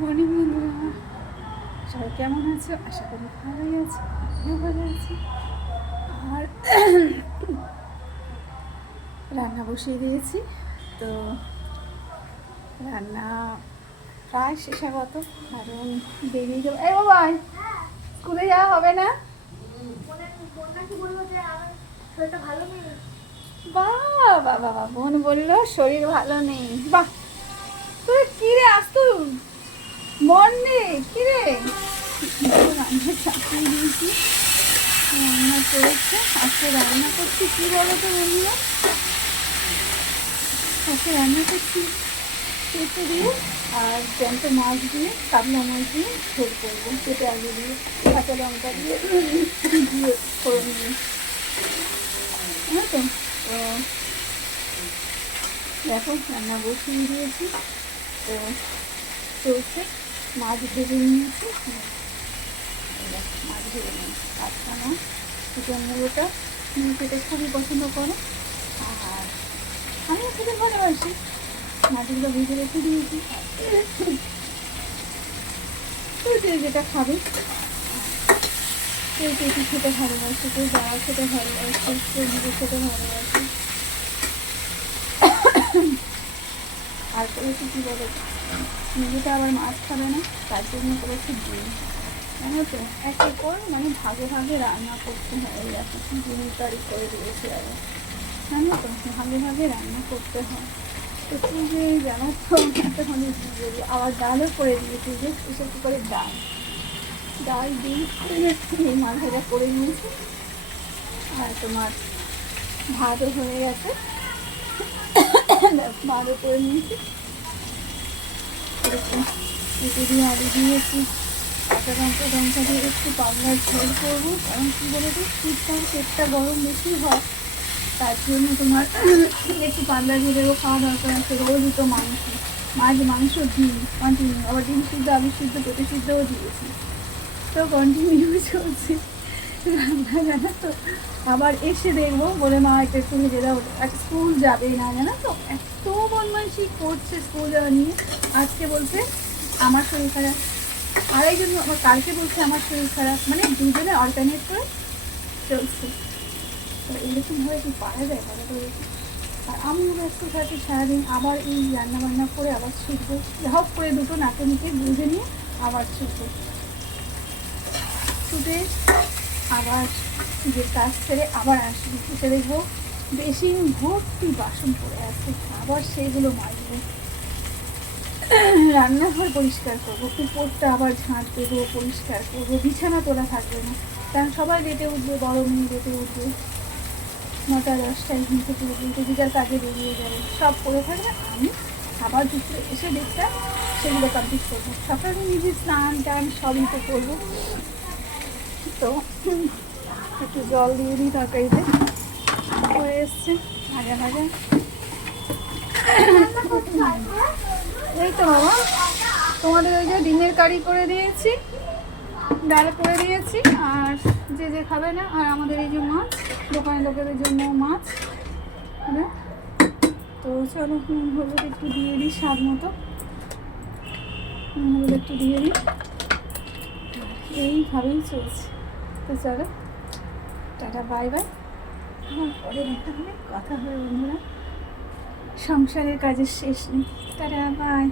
Morning বন্ধুরা সবাই কেমন আছো? আশা করি ভালোই আছো, আমিও ভালো আছি। আর রান্না বসিয়ে দিয়েছি। তো রান্না প্রায় শেষাগত কারণ বেরিয়ে যাব। এই বাবাই স্কুলে যাওয়া হবে না? বাহ বাবা বোন বলল শরীর ভালো নেই। বাহ তুই কি রে আসতু দিয়েছি রান্না করেছে। আজকে রান্না করছি। কী বলো তো বন্ধুরা? আজকে রান্না করছি পেঁপে দিয়ে আর জ্যান্ত মাছ দিয়ে কাবলা মাছ দিয়ে ঝোল করব। পেঁপে, আলু দিয়ে, কাঁচা লঙ্কা দিয়ে দিয়ে করে নিয়ে হ্যাঁ তো দেখো, রান্না বসিয়ে দিয়েছি। তো চলছে। মাছ ভেজে নিয়েছি। কাঁচা মাছ মুড়োটা মেয়ে খেতে খুবই পছন্দ করে আর আমিও খেতে ভালোবাসি মাছগুলো ভেজে রেখে দিয়েছি তো যে যেটা খাবে কেউ পেটি খেতে ভালোবাসে কেউ দাওয়া খেতে ভালোবাসে কেউ মুড়ো খেতে ভালোবাসে আর করেছি কী বলে নিজেটা আবার মাছ খাবে না, তার জন্য করেছি ডিম। জানো তো এক করে মানে ভাগে ভাগে রান্না করতে হয় দেখো ডিমের কারি দিয়েছি আবার জানো তো, ভাগে ভাগে রান্না করতে হয়। তো যে জানো তো এতক্ষণে দিয়ে আবার ডালও করে দিয়েছি যে এসব করে ডাল। ডাল ডিম এই মাছ ভাজা করে নিয়েছি। আর তোমার ভাতও হয়ে গেছে। ভাতও করে নিয়েছি। এরকম দিয়ে আলু দিয়েছি। কাঁচা লঙ্কা দিয়ে একটু পাবলার ঝোল করব। কারণ কী বলো তো শীতকাল পেটটা গরম বেশি হয়, তার জন্য তোমার একটু পাবলা ঝোলেরও খাওয়া দরকার আছে রোজই তো মাংস। মাছ, মাংস, ডিম কন্টিনিউ আবার ডিম সিদ্ধ, আলু সিদ্ধ, পেঁপে সিদ্ধও দিয়েছি। তো কন্টিনিউ চলছে। রান্না জানো তো আবার এসে দেখব বলে মা এটা একটু ভেজে দাও। আজ স্কুল যাবে না, জানো তো? এত বদমাইশি করছে স্কুল যাওয়া নিয়ে। আজকে বলছে আমার শরীর খারাপ। আরেকজন আবার কালকে বলছে আমার শরীর খারাপ। মানে দুজনে অল্টারনেট করে চলছে। তো এরকমভাবে কি পারা যায়? বলো তো আর আমিও ব্যস্ত থাকি সারাদিন, আবার এই রান্না বান্না করে আবার শিখব। হপ করে দুটো নাতনিকে বুঝে নিয়ে আবার শিখব। ছুটে আবার যে কাজ ছেড়ে আবার আসব। এসে দেখব বেশি ভর্তি বাসন পড়ে আছে। আবার সেগুলো মাজবো। রান্নাঘর পরিষ্কার করব উপরটা আবার ঝাঁট দেবো, পরিষ্কার করব, বিছানা তোলা থাকবে না। কারণ সবাই রেটে উঠবে মেয়ে লেটে উঠবে। নটা দশটায় ঘুম থেকে উঠবে বিকাল কাজে বেরিয়ে যাবে। সব করে থাকবে, আমি আবার দুপুরে এসে দেখতাম সেগুলো কমপ্লিট করব। সকালে নিজে স্নান টান সবই তো করব। তো একটু জল দিয়ে দিই তরকারিতে। এসছে, ভাজা ভাজা। এই তো বাবা তোমাদের ওই যে ডিমের কারি করে দিয়েছি, ডাল করে দিয়েছি, আর যে যে খাবে না, আর আমাদের এই যে মাছ দোকানের লোকেদের জন্য মাছ হ্যাঁ? তো চলো হলুদ একটু দিয়ে দিই স্বাদ মতো। হলুদ একটু দিয়ে দিই। এইভাবেই চলছে। তো চলো, টাটা, বাই বাই। আমার পরে দেখা হবে, কথা হবে বন্ধুরা। সংসারের কাজের শেষ নেই। তারা বাই